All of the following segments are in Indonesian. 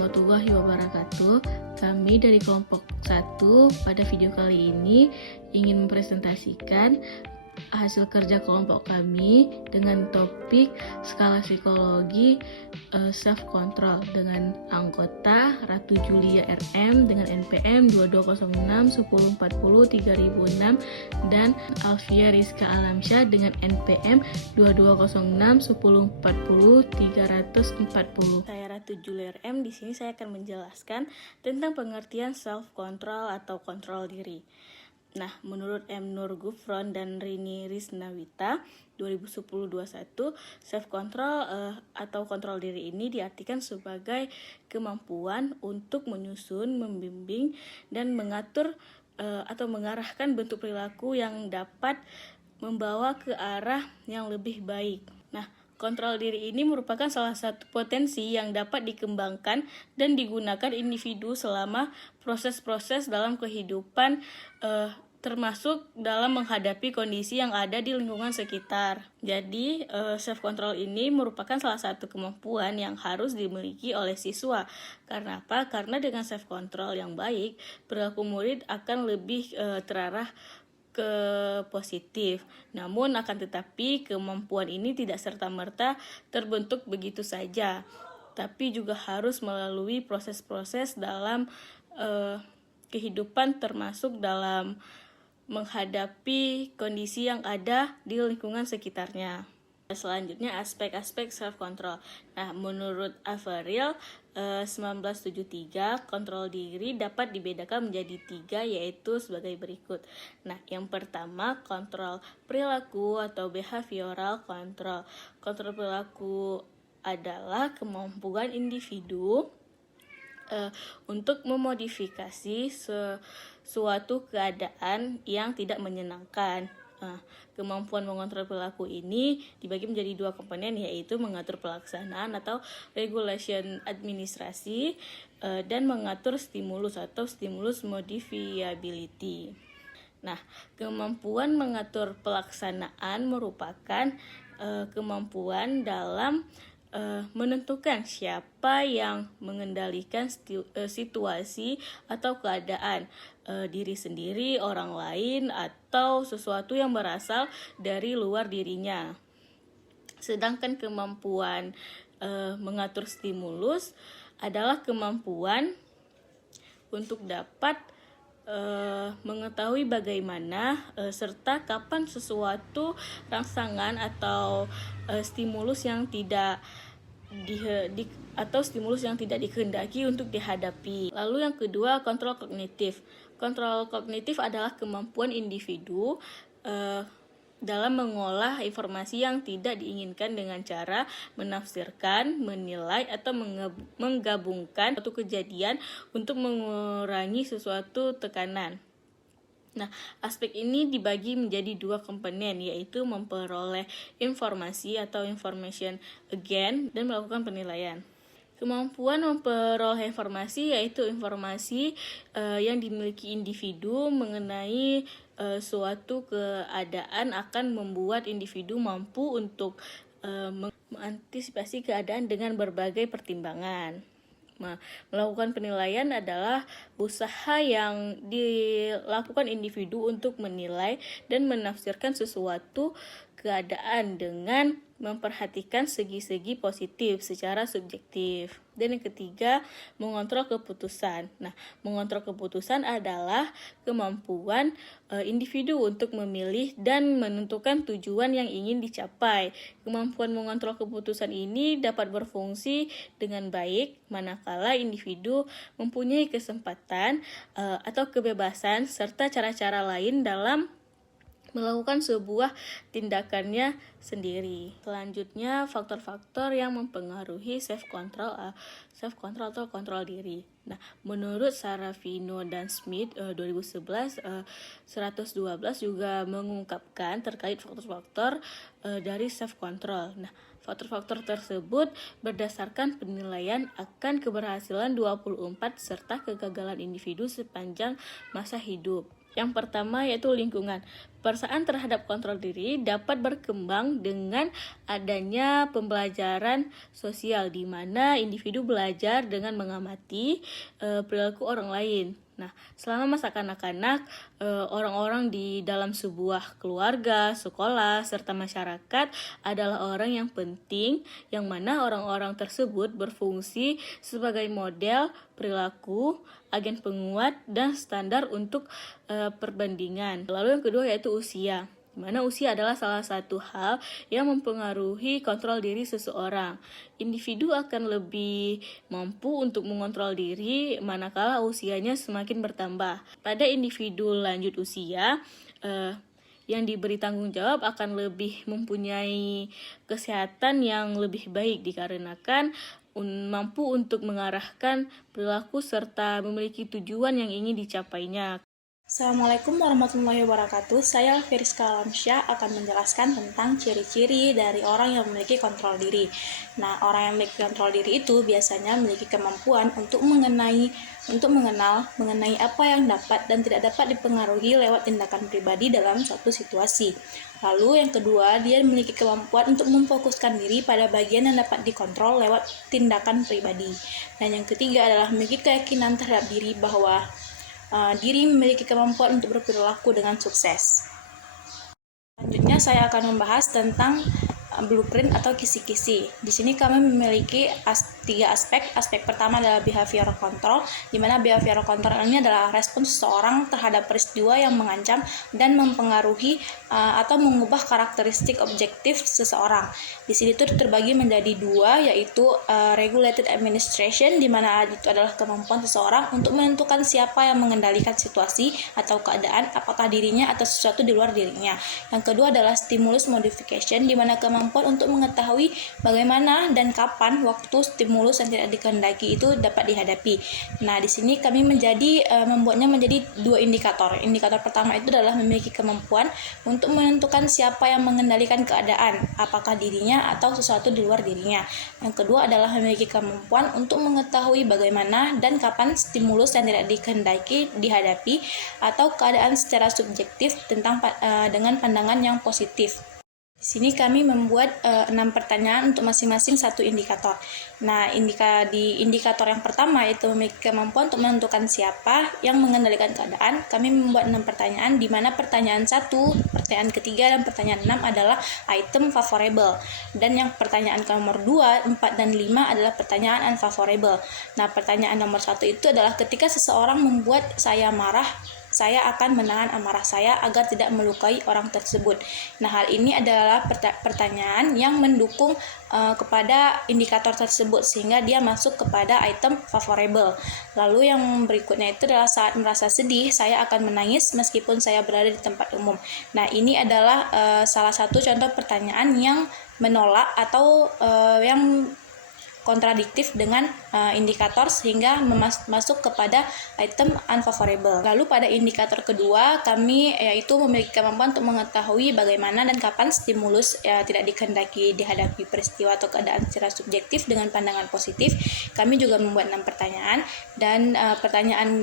warahmatullahi wabarakatuh. Kami dari kelompok 1 pada video kali ini ingin mempresentasikan hasil kerja kelompok kami dengan topik skala psikologi self control dengan anggota Ratu Julia RM dengan NPM 2206 1040 3006 dan Alfia Rizka Alamsyah dengan NPM 2206 1040 340. Saya Ratu Julia RM. Di sini saya akan menjelaskan tentang pengertian self control atau kontrol diri. Nah, menurut M. Nur Gufron dan Rini Risnawita 2010-21, self control atau kontrol diri ini diartikan sebagai kemampuan untuk menyusun, membimbing, dan mengatur atau mengarahkan bentuk perilaku yang dapat membawa ke arah yang lebih baik. Nah, kontrol diri ini merupakan salah satu potensi yang dapat dikembangkan dan digunakan individu selama proses-proses dalam kehidupan, termasuk dalam menghadapi kondisi yang ada di lingkungan sekitar. Jadi, self-control ini merupakan salah satu kemampuan yang harus dimiliki oleh siswa. Karena apa? Karena dengan self-control yang baik, perilaku murid akan lebih terarah ke positif. Namun akan tetapi kemampuan ini tidak serta-merta terbentuk begitu saja, tapi juga harus melalui proses-proses dalam kehidupan, termasuk dalam menghadapi kondisi yang ada di lingkungan sekitarnya. Selanjutnya aspek-aspek self-control. Nah, menurut Averill 1973, kontrol diri dapat dibedakan menjadi 3, yaitu sebagai berikut. Nah, yang pertama, kontrol perilaku atau behavioral control. Kontrol perilaku adalah kemampuan individu untuk memodifikasi suatu keadaan yang tidak menyenangkan. Kemampuan mengontrol perilaku ini dibagi menjadi 2 komponen, yaitu mengatur pelaksanaan atau regulation administrasi dan mengatur stimulus atau stimulus modifiability. Nah, kemampuan mengatur pelaksanaan merupakan kemampuan dalam menentukan siapa yang mengendalikan situasi atau keadaan, diri sendiri, orang lain, atau sesuatu yang berasal dari luar dirinya. Sedangkan kemampuan mengatur stimulus adalah kemampuan untuk dapat mengetahui bagaimana serta kapan sesuatu rangsangan atau stimulus yang tidak stimulus yang tidak dikehendaki untuk dihadapi. Lalu yang kedua, kontrol kognitif. Kontrol kognitif adalah kemampuan individu dalam mengolah informasi yang tidak diinginkan dengan cara menafsirkan, menilai, atau menggabungkan suatu kejadian untuk mengurangi sesuatu tekanan. Nah, aspek ini dibagi menjadi 2 komponen, yaitu memperoleh informasi atau information again dan melakukan penilaian. Kemampuan memperoleh informasi yaitu informasi yang dimiliki individu mengenai suatu keadaan akan membuat individu mampu untuk mengantisipasi keadaan dengan berbagai pertimbangan. Melakukan penilaian adalah usaha yang dilakukan individu untuk menilai dan menafsirkan sesuatu keadaan dengan memperhatikan segi-segi positif secara subjektif. Dan yang ketiga, mengontrol keputusan. Nah, mengontrol keputusan adalah kemampuan individu untuk memilih dan menentukan tujuan yang ingin dicapai. Kemampuan mengontrol keputusan ini dapat berfungsi dengan baik manakala individu mempunyai kesempatan atau kebebasan serta cara-cara lain dalam melakukan sebuah tindakannya sendiri. Selanjutnya, faktor-faktor yang mempengaruhi self-control atau kontrol diri. Nah, menurut Sarafino dan Smith 2011, 112 juga mengungkapkan terkait faktor-faktor dari self-control. Nah, faktor-faktor tersebut berdasarkan penilaian akan keberhasilan 24 serta kegagalan individu sepanjang masa hidup. Yang pertama yaitu lingkungan. Perasaan terhadap kontrol diri dapat berkembang dengan adanya pembelajaran sosial, di mana individu belajar dengan mengamati perilaku orang lain. Nah, selama masa kanak-kanak, orang-orang di dalam sebuah keluarga, sekolah, serta masyarakat adalah orang yang penting, yang mana orang-orang tersebut berfungsi sebagai model perilaku, agen penguat, dan standar untuk perbandingan. Lalu yang kedua yaitu usia, di mana usia adalah salah satu hal yang mempengaruhi kontrol diri seseorang. Individu akan lebih mampu untuk mengontrol diri manakala usianya semakin bertambah. Pada individu lanjut usia, yang diberi tanggung jawab akan lebih mempunyai kesehatan yang lebih baik dikarenakan mampu untuk mengarahkan perilaku serta memiliki tujuan yang ingin dicapainya. Assalamualaikum warahmatullahi wabarakatuh. Saya Firiska Alamsyah akan menjelaskan tentang ciri-ciri dari orang yang memiliki kontrol diri. Nah, orang yang memiliki kontrol diri itu biasanya memiliki kemampuan untuk mengenal mengenai apa yang dapat dan tidak dapat dipengaruhi lewat tindakan pribadi dalam suatu situasi. Lalu yang kedua, dia memiliki kemampuan untuk memfokuskan diri pada bagian yang dapat dikontrol lewat tindakan pribadi. Dan yang ketiga adalah memiliki keyakinan terhadap diri bahwa diri memiliki kemampuan untuk berperilaku dengan sukses. Selanjutnya saya akan membahas tentang blueprint atau kisi-kisi. Di sini kami memiliki tiga aspek. Aspek pertama adalah behavioral control, di mana behavioral control ini adalah respon seseorang terhadap peristiwa yang mengancam dan mempengaruhi atau mengubah karakteristik objektif seseorang. Di sini itu terbagi menjadi dua, yaitu regulated administration, di mana itu adalah kemampuan seseorang untuk menentukan siapa yang mengendalikan situasi atau keadaan, apakah dirinya atau sesuatu di luar dirinya. Yang kedua adalah stimulus modification, di mana kemampuan untuk mengetahui bagaimana dan kapan waktu stimulus yang tidak dikehendaki itu dapat dihadapi. Nah, di sini kami membuatnya menjadi dua indikator. Indikator pertama itu adalah memiliki kemampuan untuk menentukan siapa yang mengendalikan keadaan, apakah dirinya atau sesuatu di luar dirinya. Yang kedua adalah memiliki kemampuan untuk mengetahui bagaimana dan kapan stimulus yang tidak dikehendaki dihadapi atau keadaan secara subjektif dengan pandangan yang positif. Di sini kami membuat 6 pertanyaan untuk masing-masing satu indikator. Nah, di indikator yang pertama itu memiliki kemampuan untuk menentukan siapa yang mengendalikan keadaan. Kami membuat 6 pertanyaan, di mana pertanyaan 1, pertanyaan ketiga, dan pertanyaan 6 adalah item favorable. Dan yang pertanyaan nomor 2, 4, dan 5 adalah pertanyaan unfavorable. Nah, pertanyaan nomor 1 itu adalah ketika seseorang membuat saya marah, saya akan menahan amarah saya agar tidak melukai orang tersebut. Nah, hal ini adalah pertanyaan yang mendukung kepada indikator tersebut, sehingga dia masuk kepada item favorable. Lalu yang berikutnya itu adalah saat merasa sedih, saya akan menangis meskipun saya berada di tempat umum. Nah, ini adalah salah satu contoh pertanyaan yang menolak atau yang kontradiktif dengan indikator, sehingga masuk kepada item unfavorable. Lalu pada indikator kedua, kami yaitu memiliki kemampuan untuk mengetahui bagaimana dan kapan stimulus tidak dikehendaki dihadapi peristiwa atau keadaan secara subjektif dengan pandangan positif. Kami juga membuat 6 pertanyaan, dan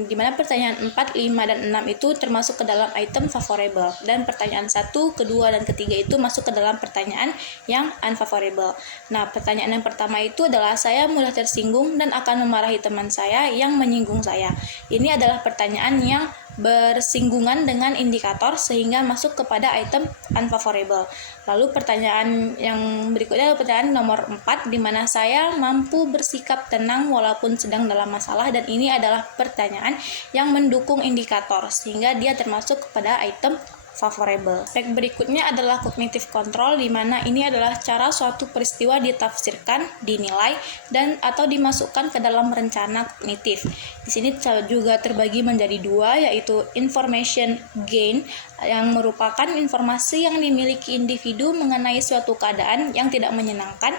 di mana pertanyaan 4, 5, dan 6 itu termasuk ke dalam item favorable, dan pertanyaan 1, kedua, dan ketiga itu masuk ke dalam pertanyaan yang unfavorable. Nah, pertanyaan yang pertama itu adalah saya mudah tersinggung dan akan memarahi teman saya yang menyinggung saya. Ini adalah pertanyaan yang bersinggungan dengan indikator, sehingga masuk kepada item unfavorable. Lalu pertanyaan yang berikutnya adalah pertanyaan nomor 4, di mana saya mampu bersikap tenang walaupun sedang dalam masalah, dan ini adalah pertanyaan yang mendukung indikator, sehingga dia termasuk kepada item favorable. Aspek berikutnya adalah cognitive control, di mana ini adalah cara suatu peristiwa ditafsirkan, dinilai, dan atau dimasukkan ke dalam rencana kognitif. Di sini juga terbagi menjadi dua, yaitu information gain, yang merupakan informasi yang dimiliki individu mengenai suatu keadaan yang tidak menyenangkan,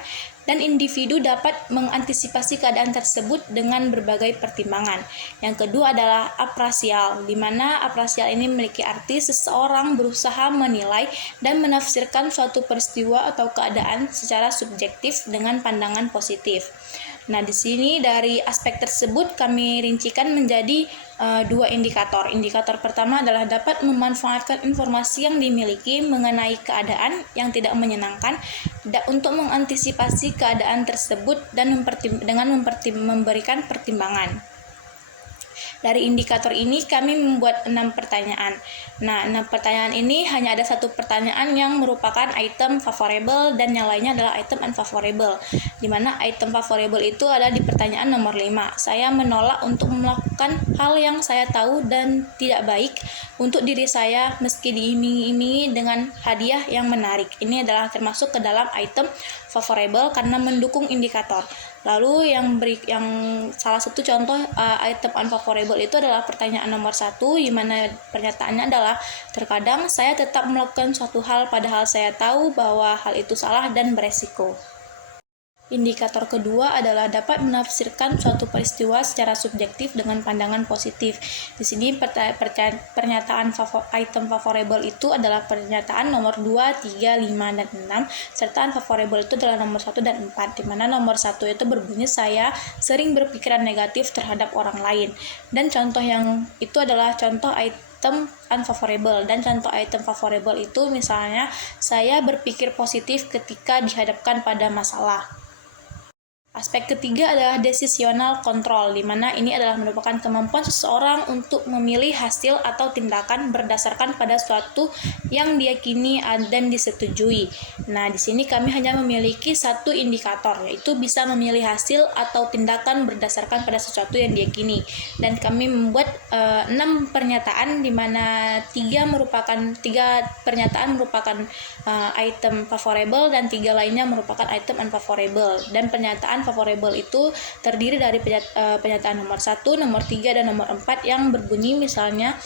dan individu dapat mengantisipasi keadaan tersebut dengan berbagai pertimbangan. Yang kedua adalah aprasial, di mana aprasial ini memiliki arti seseorang berusaha menilai dan menafsirkan suatu peristiwa atau keadaan secara subjektif dengan pandangan positif. Nah, di sini dari aspek tersebut kami rincikan menjadi 2 indikator. Indikator pertama adalah dapat memanfaatkan informasi yang dimiliki mengenai keadaan yang tidak menyenangkan untuk mengantisipasi keadaan tersebut dan memberikan pertimbangan. Dari indikator ini kami membuat 6 pertanyaan. Nah, 6 pertanyaan ini hanya ada satu pertanyaan yang merupakan item favorable dan yang lainnya adalah item unfavorable. Di mana item favorable itu ada di pertanyaan nomor 5. Saya menolak untuk melakukan hal yang saya tahu dan tidak baik untuk diri saya meski diiming-imingi dengan hadiah yang menarik. Ini adalah termasuk ke dalam item favorable karena mendukung indikator. Lalu yang salah satu contoh item unfavorable itu adalah pertanyaan nomor 1, di mana pernyataannya adalah terkadang saya tetap melakukan suatu hal padahal saya tahu bahwa hal itu salah dan beresiko. Indikator kedua adalah dapat menafsirkan suatu peristiwa secara subjektif dengan pandangan positif. Di sini pernyataan item favorable itu adalah pernyataan nomor 2, 3, 5, dan 6, serta unfavorable itu adalah nomor 1 dan 4, di mana nomor 1 itu berbunyi saya sering berpikiran negatif terhadap orang lain. Dan contoh yang itu adalah contoh item unfavorable, dan contoh item favorable itu misalnya saya berpikir positif ketika dihadapkan pada masalah. Aspek ketiga adalah decisional control, di mana ini adalah merupakan kemampuan seseorang untuk memilih hasil atau tindakan berdasarkan pada suatu yang diyakini dan disetujui. Nah, di sini kami hanya memiliki satu indikator, yaitu bisa memilih hasil atau tindakan berdasarkan pada sesuatu yang diyakini. Dan kami membuat 6 pernyataan, di mana 3 pernyataan merupakan item favorable dan 3 lainnya merupakan item unfavorable. Dan pernyataan favorable itu terdiri dari pernyataan nomor 1, nomor 3, dan nomor 4 yang berbunyi misalnya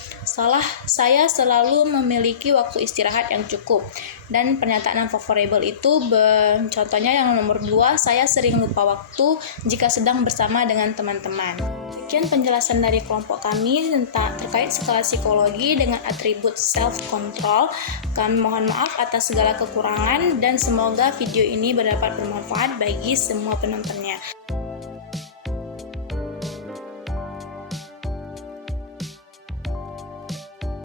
saya selalu memiliki waktu istirahat yang cukup. Dan pernyataan unfavorable itu contohnya yang nomor 2, saya sering lupa waktu jika sedang bersama dengan teman-teman. Sekian penjelasan dari kelompok kami terkait skala psikologi dengan atribut self-control. Kami mohon maaf atas segala kekurangan dan semoga video ini dapat bermanfaat bagi semua penontonnya.